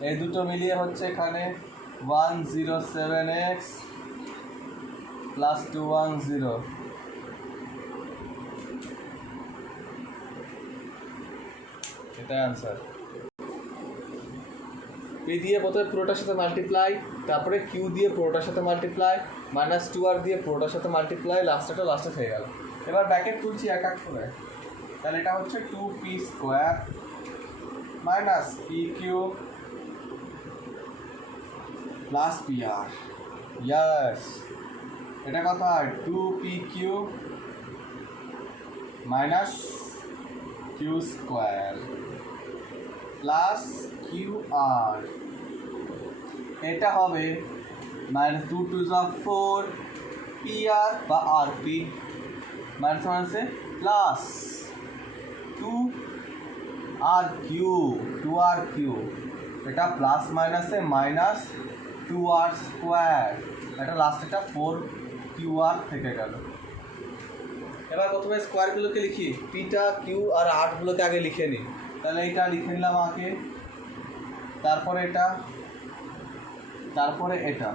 এই দুটো মিলিয়ে হচ্ছে এখানে 107x প্লাস 210, এটাই আনসার। পি দিয়ে প্রথমে পুরোটার সাথে মাল্টিপ্লাই, তারপরে কিউ দিয়ে পুরোটার সাথে মাল্টিপ্লাই, মাইনাস 2r দিয়ে পুরোটার সাথে মাল্টিপ্লাই, লাস্টে হয়ে গেল। এবার ব্র্যাকেট তুলছি এক এক করে, তাহলে এটা হচ্ছে 2p square minus P Q plus P R, yes এটা কথা হয় 2p Q minus Q square plus Q R, এটা হবে মাইনাস 2 2 4 পি আর বা আর পি মাইনাস মাইনাসে plus 2 R Q 2r Q, এটা প্লাস মাইনাসে মাইনাস 2r স্কোয়ার, এটা লাস্টেটা 4qr থেকে গেল। এবার প্রথমে স্কোয়ারগুলোকে লিখি, পিটা কিউ আর আরগুলোকে আগে লিখে নিই, তাহলে এটা লিখে নিলাম আগে, তারপরে এটা, তারপরে এটা।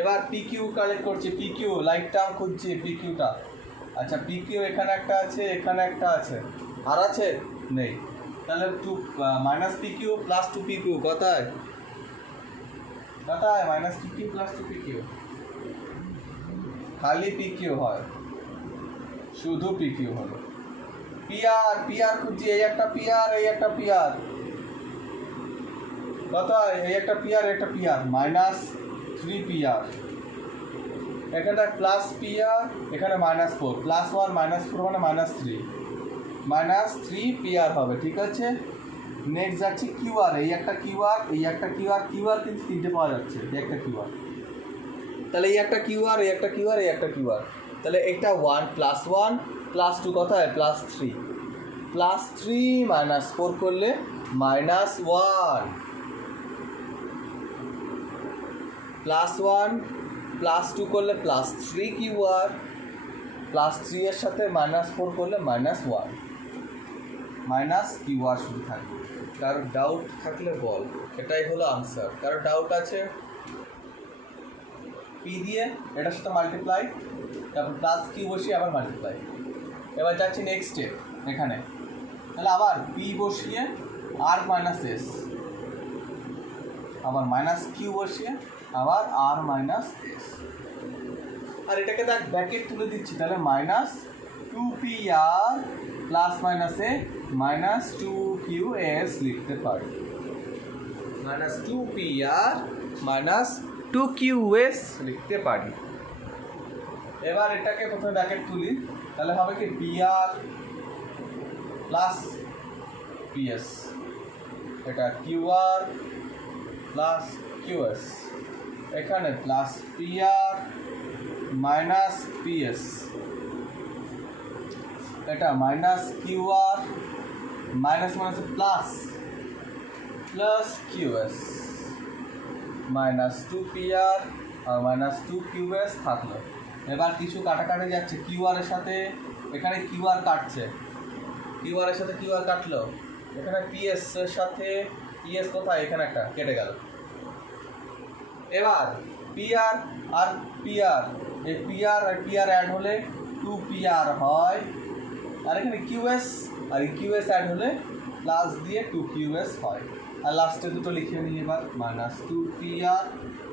এবার পি কিউ কালেক্ট করছি, পি কিউ লাইক টার্ম খুঁজছি পি কিউটা, আচ্ছা পি কিউ এখানে একটা আছে, এখানে একটা আছে, আর আছে নেই, তাহলে 2 minus P Q plus 2 p q কথায় কথায় minus P Q plus 2 p q, খালি পি কিউ হয়, শুধু পি কিউ হলো। পিআর পিআর খুঁজছি, এই একটা পিআর এই একটা পিআর, কথায় এই একটা পিআর একটা পিআর, মাইনাস 3 পিআর, এখানটা প্লাস পিআর এখানে মাইনাস 4, প্লাস 1 মাইনাস 4 মানে মাইনাস 3, মাইনাস 3 পিআর হবে, ঠিক আছে। নেক্সট যাচ্ছি কিউআর, এই একটা কিউআর এই একটা কিউআর, কিউআর কিন্তু তিনটে পাওয়া যাচ্ছে, এই একটা কিউআর, তাহলে এই একটা কিউআর এই একটা কিউআর এই একটা কিউআর, তাহলে এটা 1 প্লাস 1 প্লাস 2 কথায় প্লাস 3, প্লাস 3 মাইনাস 4 করলে মাইনাস 1, প্লাস 1 প্লাস 2 করলে প্লাস 3 কিউআর, প্লাস 3 এর সাথে মাইনাস 4 করলে মাইনাস 1, মাইনাস কিউআর শুধু থাকবে। কারো ডাউট থাকলে বল, এটাই হলো আনসার। কারো ডাউট আছে? পি দিয়ে এটার সাথে মাল্টিপ্লাই, তারপর প্লাস কিউ বসিয়ে আবার মাল্টিপ্লাই। এবার যাচ্ছি নেক্সট স্টেপ এখানে, তাহলে আবার পি বসিয়ে আর মাইনাস এস, আবার মাইনাস কিউ বসিয়ে আবার আর মাইনাস এস, আর এটাকে দেখ ব্র্যাকেট তুলে দিচ্ছি, তাহলে মাইনাস 2পি আর প্লাস মাইনাসে মাইনাস 2qs লিখতে পারি, মাইনাস 2পি আর মাইনাস 2qs লিখতে পারি। এবার এটাকে প্রথমে ব্র্যাকেট তুলি, তাহলে হবে কি পি আর প্লাস পিএস, এটা কিউআর প্লাস কিউএস, এখানে প্লাস পি আর মাইনাস পিএস, এটা minus QR minus minus plus plus QS, minus 2pr আর মাইনাস 2qs থাকলো। এবার কিছু কাটাকাটি যাচ্ছে, কিউআর এর সাথে এখানে কিউআর কাটছে, কিউআর এর সাথে কিউআর কাটলো, এখানে পিএস এর সাথে পিএস কোথায়, এখানে একটা কেটে গেল। এবার পিআর আর পিআর, এই পিআর আর পিআর অ্যাড হলে 2PR হয়, আর এখানে কিউএস আর কিউএস অ্যাড হলে প্লাস দিয়ে 2QS হয়। আর লাস্টে দুটো লিখে নিই এবার, -2PR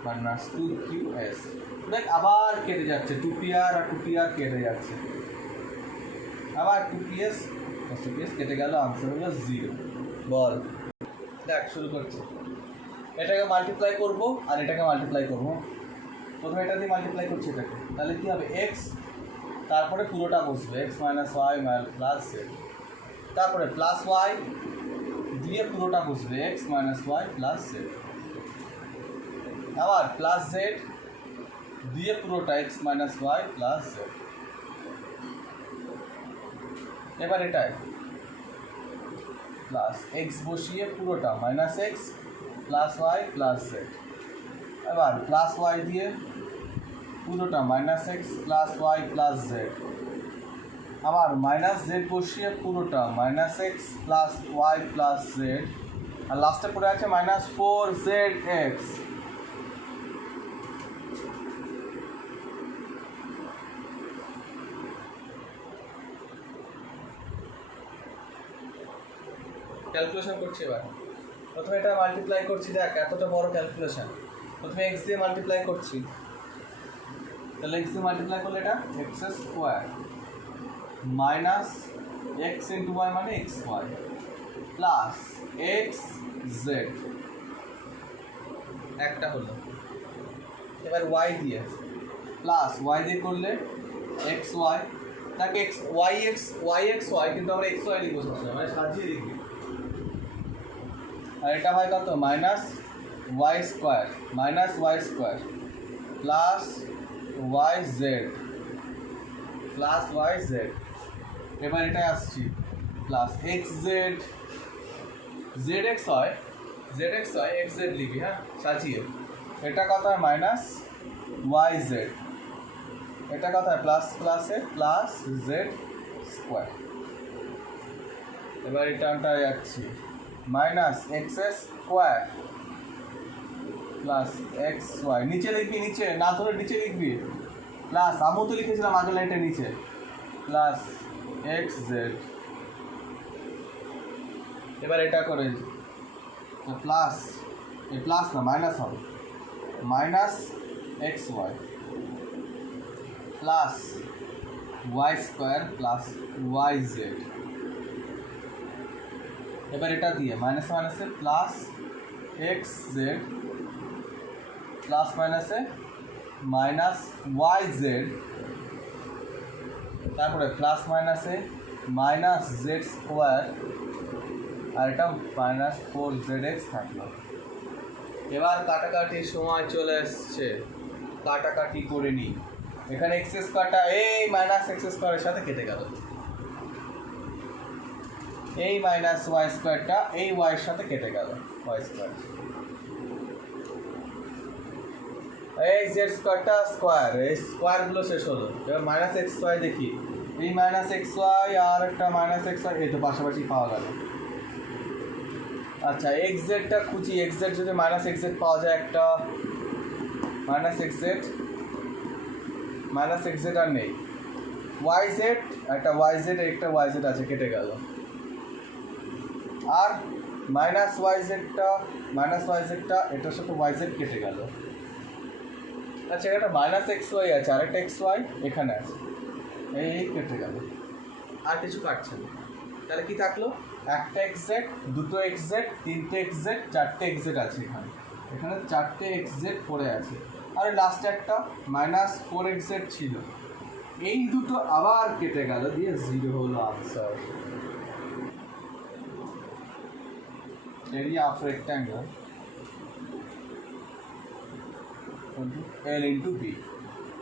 -2QS। দেখ আবার কেটে যাচ্ছে, 2PR আর 2PR কেটে যাচ্ছে, আবার 2PS কেটে গেল, আনসার হলো 0। বল, দেখ শুরু করছি। এটাকে মাল্টিপ্লাই করব আর এটাকে মাল্টিপ্লাই করব। প্রথমে এটা দিয়ে মাল্টিপ্লাই করছি এটাকে, তাহলে কী হবে, এক্স, তারপরে পুরোটা বসবে x - y প্লাস z, তারপরে প্লাস ওয়াই দিয়ে পুরোটা বসবে x - y প্লাস z, আবার প্লাস z দিয়ে পুরোটা x - y প্লাস z। এবার এটাই প্লাস x বসিয়ে পুরোটা -x plus y plus z, এবার প্লাস y দিয়ে পুরোটা -x plus y plus z, আবার -z বসিয়ে পুরোটা -x plus y plus z, আর লাস্টে পড়ে আছে -4zx। ক্যালকুলেশন করছি এবার। প্রথমে এটা মাল্টিপ্লাই করছি, দেখ এতটা বড় ক্যালকুলেশন। প্রথমে x দিয়ে মাল্টিপ্লাই করছি, তাহলে x দিয়ে মাল্টিপ্লাই করলে এটা x² minus x into y মানে xy প্লাস xz একটা হলো। এবার y দিয়ে প্লাস y দিয়ে করলে xy, তাকে yxy কিন্তু আমরা xy লিখবো সবসময়, মানে সাজিয়ে লিখবি। আর এটা হয় কত, -y² প্লাস yz। এবার এটাই আসছি প্লাস xz, zx হয় xz লিখবি, হ্যাঁ সাজিয়ে। এটা কত হয় -yz, এটা কত হয় প্লাস প্লাসে প্লাস z²। এবার এই টার্মটা যাচ্ছি -x² প্লাস xy, নিচে লিখবি, নিচে না ধরে নিচে লিখবি, প্লাস আমিও তো লিখেছিলাম আগের লাইনটা নিচে, প্লাস xz। এবার এটা করে প্লাস, এই প্লাস না মাইনাস হবে, -xy plus y² plus yz। এবার এটা দিয়ে মাইনাসে মাইনাসে প্লাস xz প্লাস মাইনাসে মাইনাস yz, তারপরে প্লাস মাইনাসে -z², আর এটা -4zx থাকলো। এবার কাটাকাটির সময় চলে এসছে, কাটাকাটি করে নিই। এখানে x²টা এই -x² এর সাথে কেটে গেল, এই -y²টা এই y এর সাথে কেটে গেল, y²। এই z²টা স্কোয়ার, এই স্কোয়ারগুলো শেষ হলো। এবার -xy দেখি, এই -xy আর একটা -xy, এই তো পাশাপাশি পাওয়া গেল। আচ্ছা xzটা খুঁজি, xz যদি -xz পাওয়া যায়, একটা -xz আর নেই, yz একটা yz আছে, কেটে গেল। আর -yzটা এটার সাথে yz কেটে গেল। আচ্ছা একটা -xy আছে, আরেকটা xy এখানে আছে, এই কেটে গেল, আর কিছু কাটছে না। তাহলে কি থাকলো, একটা xz, দুটো xz, তিনটে xz, চারটে xz আছে এখানে, এখানে চারটে xz পড়ে আছে, আর লাস্টে একটা -4xz ছিল, এই দুটো আবার কেটে গেল, দিয়ে 0 হলো answer. Area of rectangle L into বি।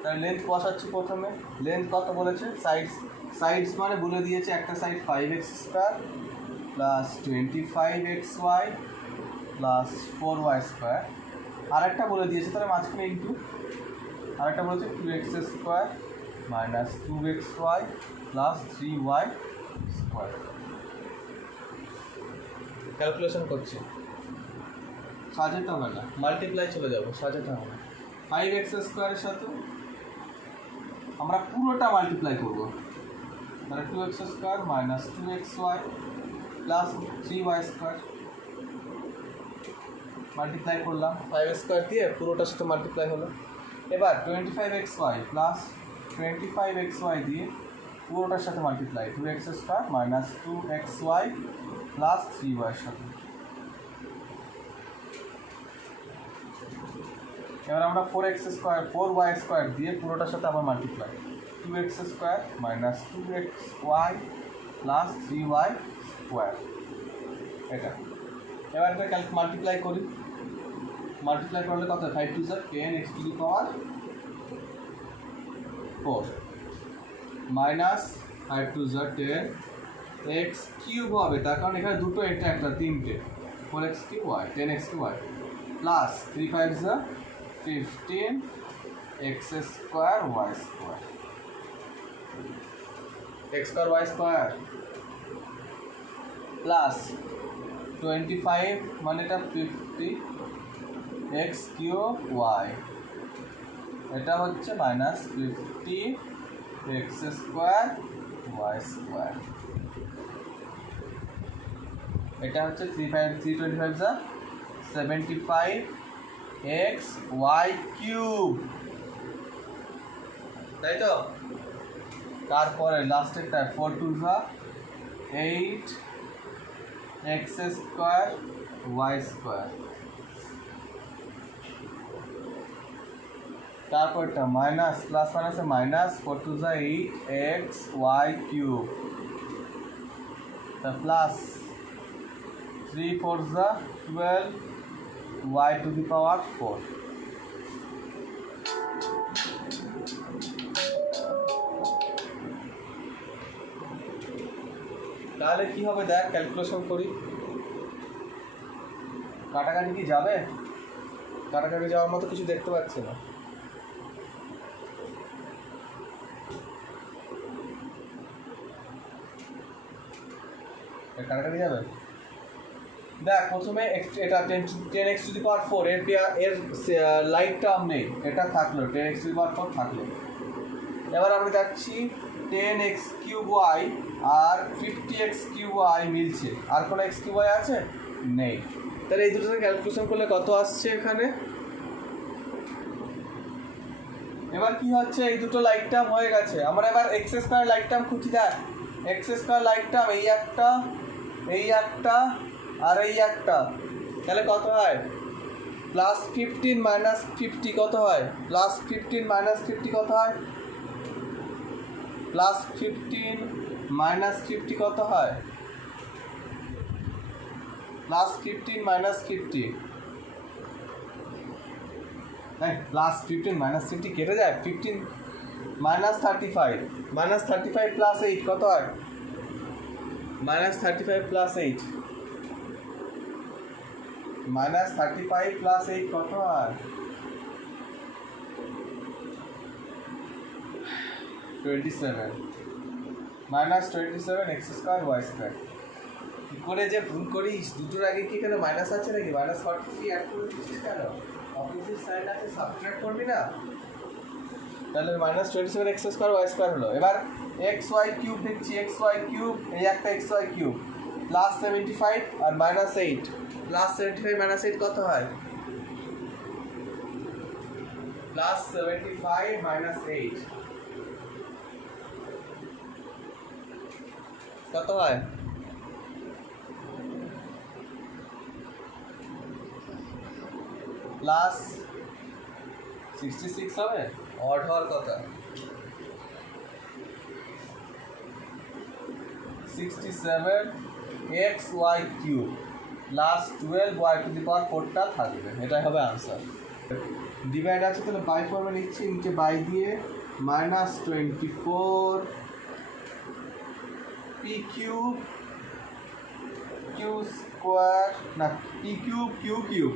তাহলে লেন্থ বসাচ্ছি প্রথমে, লেন্থ কত বলেছে, সাইডস মানে বলে দিয়েছে, একটা side 5x² plus 25xy plus 4y², আর একটা বলে দিয়েছে তাহলে মাঝখানে ইন্টু, আর একটা বলেছে 2x² minus 2xy plus 3y²। Calculation করছি, সাজাতে হবে না, মাল্টিপ্লাই চলে যাবো, সাজাতে হবে না। 5x স্কোয়ারের সাথে আমরা পুরোটা মাল্টিপ্লাই করবো, মানে 2x square minus 2xy plus 3y square multiply করলাম, 5 স্কোয়ার দিয়ে পুরোটার সাথে মাল্টিপ্লাই হলো। এবার 25xy প্লাস 25xy দিয়ে পুরোটার সাথে multiply, 2x square minus 2xy plus 3y এর সাথে। এবার আমরা 4x স্কোয়ার 4y স্কোয়ার দিয়ে পুরোটার সাথে আবার multiply, 2x square minus 2xy plus 3y square এটা। এবার এটা মাল্টিপ্লাই করি, মাল্টিপ্লাই করলে কত, 5 2 10 x two the power 4 minus 5 2 10 x cube হবে, তার কারণ এখানে দুটো, এটা একটা, তিনটে, 4x cube y 10x cube y plus 3 5 15 x square y square, x square y square plus 25 মানে এটা 50 x কিউব y, এটা হচ্ছে minus 50 x square y square, এটা হচ্ছে 325 75 x y কিউব, তাই তো। তারপরে লাস্টেরটা 4 2 8 x স্কোয়ার y স্কোয়ার, তারপরটা মাইনাস প্লাস মাইনাসে মাইনাস 4 2 8 x y কিউব, তা plus 3 4 12 y to the power 4। তাহলে কি হবে দেখ, ক্যালকুলেশন করি, কাটাকাটি কি যাবে? কাটাকাটি যাওয়ার মতো কিছু দেখতে পাচ্ছি না। কাটাকাটি যাবে, দেখ প্রথমে এটা 10x টু দি পাওয়ার 4 এর লাইট টার্ম নেই, এটা থাকলো 10x টু দি পাওয়ার 4 থাকলো। এবার আমরা যাচ্ছি 10x কিউব y আর 50x কিউব y মিলছে, আর কোনো x কিউব y আছে? নেই। তাহলে এই দুটো ক্যালকুলেশন করলে কত আসছে এখানে? এবার কি হচ্ছে, এই দুটো লাইট টার্ম হয়ে গেছে, আমরা এবার x স্কয়ার লাইট টার্ম খুঁজি। দেখ x স্কয়ার লাইট টার্ম এই একটা, এই একটা আর এই একটা, তাহলে কত হয়? প্লাস 15 মাইনাস 50 কত হয়? প্লাস 15 মাইনাস 50 কত হয়? প্লাস 15 মাইনাস 50 কত হয়? প্লাস 15 মাইনাস 50, প্লাস 15 মাইনাস 50 কেটে যায়, 15 মাইনাস 35, মাইনাস 35 প্লাস 8 কত হয়? মাইনাস 35 প্লাস 8, মাইনাস 35 প্লাস 8 কত হয়? 27, minus 27 x square Y square. কী করে যে ভুল করিস, দুটোর আগে কি এখানে মাইনাস আছে নাকি? মাইনাস 43 অ্যাড করে দিচ্ছিস কেন? অপোজিট সাইড আছে, সাবট্রাক্ট করবি না? তাহলে minus 27 x square Y square হলো। এবার এক্স ওয়াই কিউব দেখছি, এক্স ওয়াই কিউব, এই একটা এক্স ওয়াই কিউব, প্লাস 75 আর মাইনাস 8, প্লাস 75 মাইনাস 8 কত হয়? প্লাস 75 মাইনাস 8 কত হয়? প্লাস 66 হবে। অড হওয়ার কথা, 67 x y cube plus 12 y to the power 4টা থাকবে, এটাই হবে আনসার। ডিভাইড আছে তাহলে বাই ফর্মে লিখছি, নিচে বাই দিয়ে minus 24 p cube q square, না p cube q cube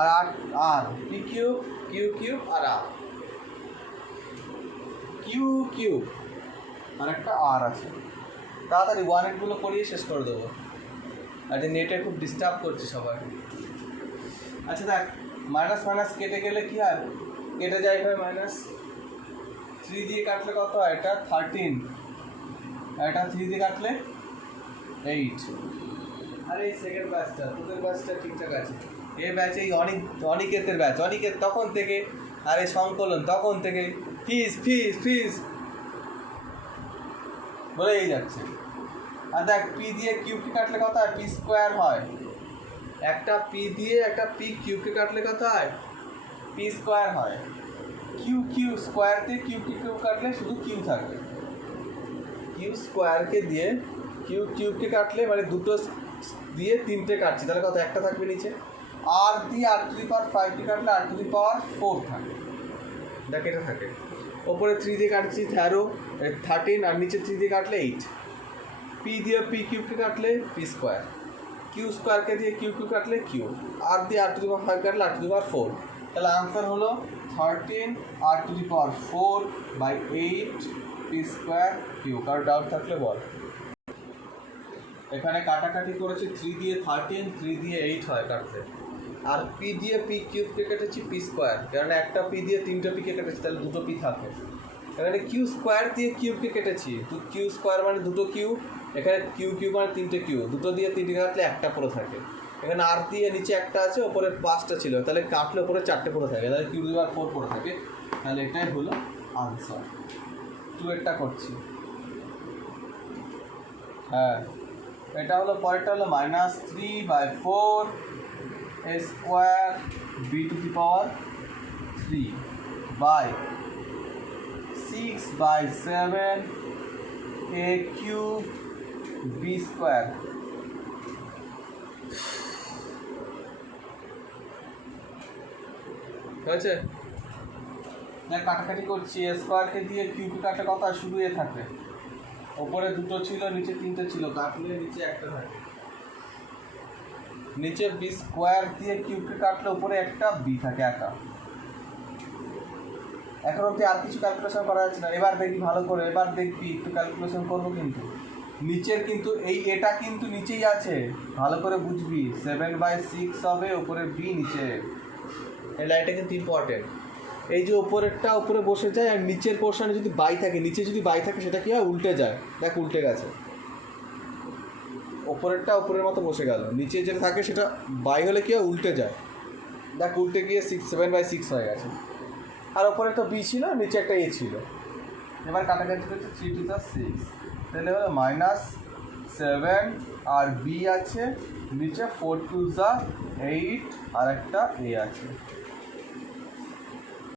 r r p cube q cube r r q cube r একটা আর আছে। তাড়াতাড়ি 1 8 গুলো করিয়ে শেষ করে দেবো। আচ্ছা নেটে খুব ডিস্টার্ব করছে সবাই। আচ্ছা দেখ মাইনাস মাইনাস কেটে গেলে কী হয়, কেটে যায় ভাই মাইনাস 3 দিয়ে কাটলে কত হয়, এটা 13, এটা 3 দিয়ে কাটলে 8। আর এই সেকেন্ড ব্যাচটা তোদের ব্যাচটা ঠিকঠাক আছে, এই ব্যাচে এই অনিকেতের ব্যাচ, অনিকেত তখন থেকে, আর এই সংকলন তখন থেকে ফিস ফিস ফিস বলেই যাচ্ছে। আর দেখ পি দিয়ে কিউকে কাটলে কত হয়, পি স্কোয়ার হয়। একটা পি দিয়ে একটা পি কিউকে কাটলে কত হয়, পি স্কোয়ার হয়। কিউ কিউ স্কোয়ার দিয়ে কিউ কাটলে শুধু কিউ থাকবে। কিউ স্কোয়ারকে দিয়ে কিউবকে কাটলে মানে দুটো দিয়ে 3টে কাটছি, তাহলে কত, একটা থাকবে নিচে। আর দিয়ে r⁵কে কাটলে r⁴ থাকে, দেখ এটা থাকে। ওপরে 3 দিয়ে কাটছি 13, আর নিচে 3 দিয়ে কাটলে 8। পি দিয়ে পি কিউবকে কাটলে পি স্কোয়ার, কিউ স্কোয়ারকে দিয়ে কিউ কাটলে কিউ, আর দিয়ে r⁵ কাটলে r⁴। তাহলে আনসার হলো 13 r⁴/8 পি স্কোয়ার কিউ। কারো ডাউট থাকলে বল। এখানে কাটাকাটি করেছি 3 দিয়ে 13, 3 দিয়ে 8 হয় কাটতে। আর পি দিয়ে পি কিউবকে কেটেছি পি স্কোয়ার, কারণ একটা পি দিয়ে 3টে পিকে কেটেছি, তাহলে 2টো পি থাকে। এখানে কিউ স্কোয়ার দিয়ে কিউবকে কেটেছি, তো কিউ স্কোয়ার মানে 2টো কিউ, এখানে কিউ মানে 3টে কিউ, 2টো দিয়ে 3টে কাটলে একটা পুরো থাকে। এখানে আর দিয়ে নিচে একটা আছে, ওপরে 5টা ছিল, তাহলে কাটলে ওপরে 4টে পুরো থাকে, তাহলে কিউ⁴ পুরো থাকে। তাহলে এটাই হলো আনসার। 2 করছি। হ্যাঁ এটা হলো, পরেরটা হলো -3/4 a square b⁵ by 6/7 a cube b square. হয়েছে? না কাটাকাটি করছি, এ স্কোয়ারকে দিয়ে কিউবকে কাটলে কত আর শুধু এ থাকে, ওপরে 2টো ছিল নিচে 3টে ছিল, কাটলে নিচে একটা থাকে। নিচে বি স্কোয়ার দিয়ে কিউবকে কাটলে উপরে একটা বি থাকে একা। এখন অবধি আর কিছু ক্যালকুলেশন করা যাচ্ছে না, এবার দেখবি ভালো করে, এবার দেখবি একটু ক্যালকুলেশন করবো। কিন্তু নিচের কিন্তু এটা কিন্তু নিচেই আছে, ভালো করে বুঝবি। 7/6 হবে, উপরে বি নিচে, এই লাইনটা কিন্তু ইম্পর্টেন্ট। এই যে ওপরেরটা উপরে বসে যায়, আর নিচের পোর্শনে যদি বাই থাকে, নিচে যদি বাই থাকে সেটা কি হয়, উল্টে যায়। দেখ উল্টে গেছে, ওপরেরটা ওপরের মতো বসে গেল, নিচে যেটা থাকে সেটা বাই হলে কি হয়, উল্টে যায়। দেখ উল্টে গিয়ে 7/6 হয়ে গেছে। আর ওপরে একটা বি ছিল, নিচে একটা এ ছিল। এবার কাটাকাটি করছে 3 to the 6, তাহলে হলো -7 আর বি আছে, নিচে 4 to the 8 আর একটা এ আছে।